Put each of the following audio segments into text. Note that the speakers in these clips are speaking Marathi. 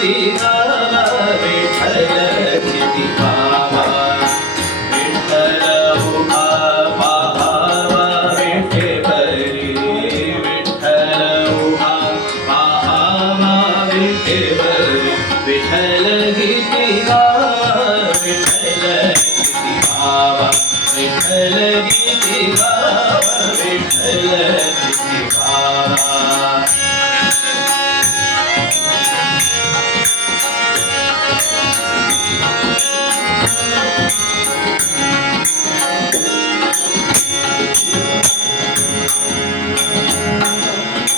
गीती गावा विठ्ठल गीती गावा विठ्ठल उभा पाहावा विठेवरी विठ्ठल उभा पाहावा विठेवरी विठ्ठल गीती गावा विठ्ठल गीती गावा विठ्ठल गीती गावा विठ्ठल गीती गावा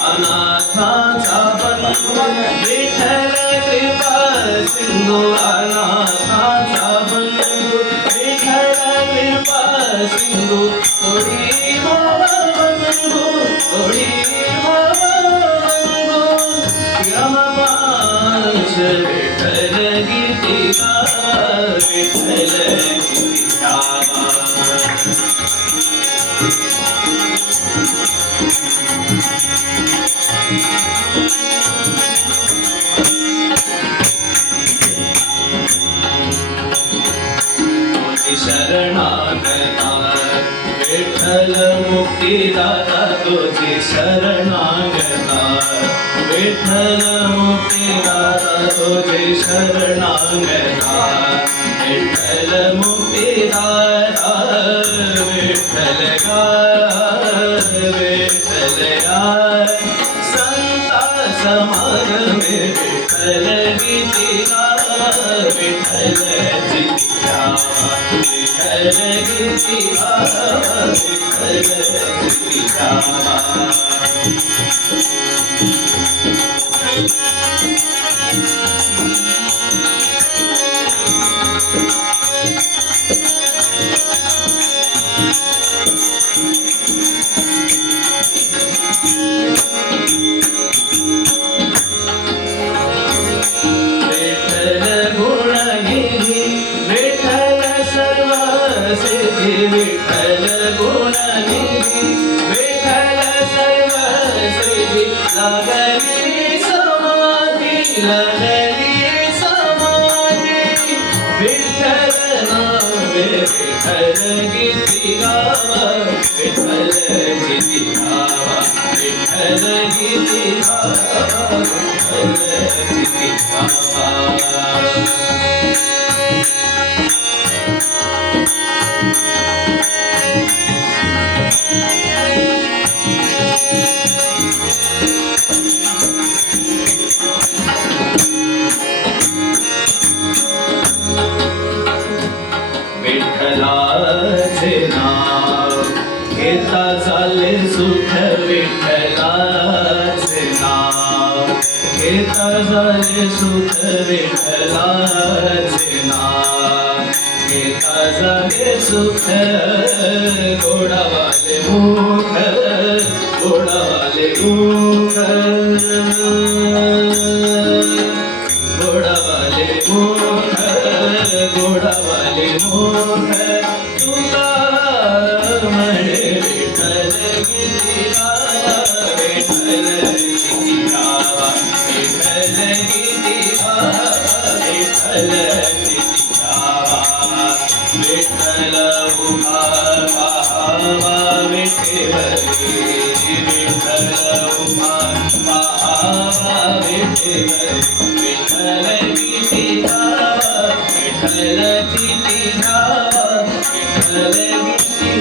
अनाथांचा बंधू विठ्ठल कृपा सिंधू अनाथांचा बंधू विठ्ठल कृपा सिंधू थोडी बंधू थोडी बंधू यमपांश विठ्ठल गीती गावा विठ्ठल गीती गावा शरणागता विठ्ठल मुक्तिदाता तुझी शरणागता विठ्ठल मुक्तिदाता तुझी शरणागता विठ्ठल मुक्तिदाता विठ्ठल विठ्ठल संता समान विठ्ठल गीती गावा विठ्ठल गीती गावा विठ्ठल गीती गावा विठ्ठल गीती गावा विठ्ठल गुणनिधी विठ्ठल सर्व सिद्धी लागली समाधी लागली समाधी विठ्ठल नामे विठ्ठल गीती गावा विठ्ठल गीती गावा विठ्ठल गीती गावा विठ्ठल गीती गावा विठ्ठलाचे नाव घेता चाले सुख विठ्ठलाचे नाव घेता चाले सुख विठ्ठलाचे नाव घेता चाले सुख गोडावाले मुख गोडावाले मुख गोडावाले मुख गोडावाले मुख तुका म्हणे विठ्ठल गीती गावा विठ्ठल गीती गावा विठ्ठल गीती गावा विठ्ठल गीती गावा विठ्ठल उभा पाहावा विठेवरी विठ्ठल उभा पाहावा विठेवरी विठ्ठल गीती गावा विठ्ठल गीती गावा विठ्ठल गीती